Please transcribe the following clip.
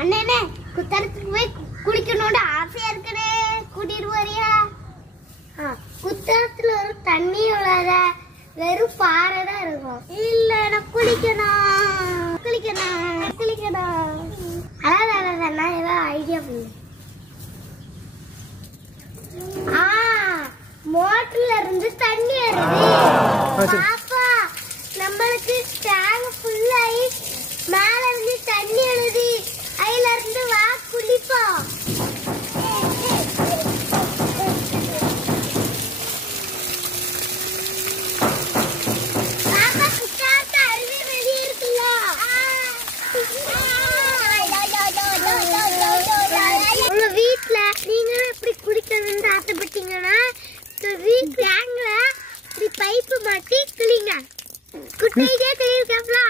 அண்ணே குத்தறதுக்கு போய் குளிக்கணும்னு ஆசையா இருக்குனே கூட்டிட்டு வரியா? குத்தறத்துல ஒரு தண்ணி விழாத வெறும் பாறை தான் இருக்கும். இல்ல நான் குளிக்கணும் குளிக்கணும் குளிக்கணும். அதான் நான் ஏதாவது ஐடியா பண்ணு. மோட்டர்ல இருந்து தண்ணி வருது. பாப்பா நம்மளுக்கு டேங்க் ஃபுல் ஆகி மேல இருந்து தண்ணி வருது. அதுல இருந்து வா குளிப்போம். பாப்பா குத்தாத்த அருவி வெளியே இருக்குல்ல. உங்க வீட்டுல நீங்களும் எப்படி குளிக்கணும்னு ஆசைப்பட்டீங்கன்னா வீட்டுல இப்படி பைப்பு மாட்டி குளிங்க. குட்டையிலே தெரியிருக்காங்களா?